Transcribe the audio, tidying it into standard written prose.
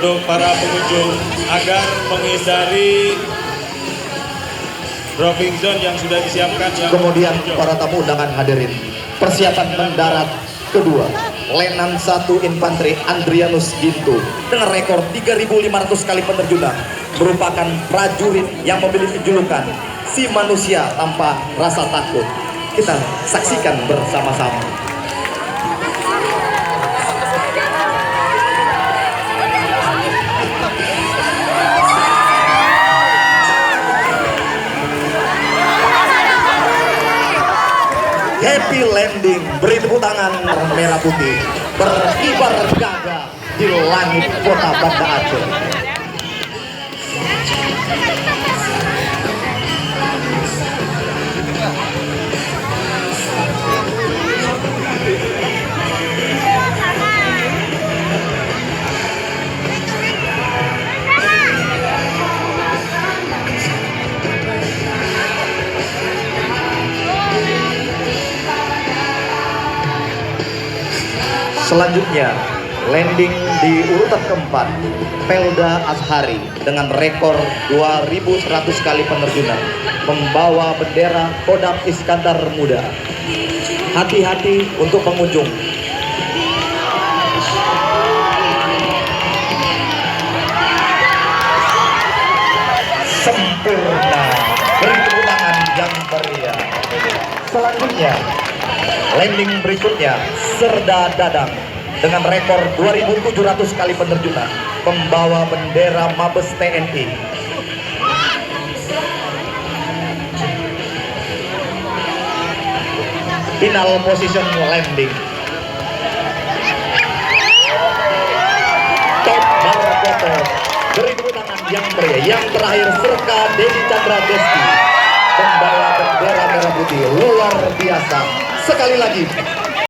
untuk para pengunjung agar menghindari dropping zone yang sudah disiapkan. Kemudian para tamu undangan hadirin, persiapan mendarat kedua Lenan 1 Infanteri Andrianus Gintu dengan rekor 3.500 kali penerjunan, merupakan prajurit yang memiliki julukan si manusia tanpa rasa takut. Kita saksikan bersama-sama. Happy landing, beri tepuk tangan merah putih, berkibar gagah di langit kota Banda Aceh. Selanjutnya, landing di urutan keempat, Pelda Azhari dengan rekor 2.100 kali penerjunan, membawa bendera Kodam Iskandar Muda. Hati-hati untuk pengunjung. Sempurna, beri tepuk tangan yang meriah. Selanjutnya, landing berikutnya, Serda Dadang dengan rekor 2.700 kali penerjunan, membawa bendera Mabes TNI. Final position landing. Top Barfoto, beri tepuk tangan yang meriah. Yang terakhir, Serka Dedi Chandra Desti, membawa bendera merah putih luar biasa. Sekali lagi,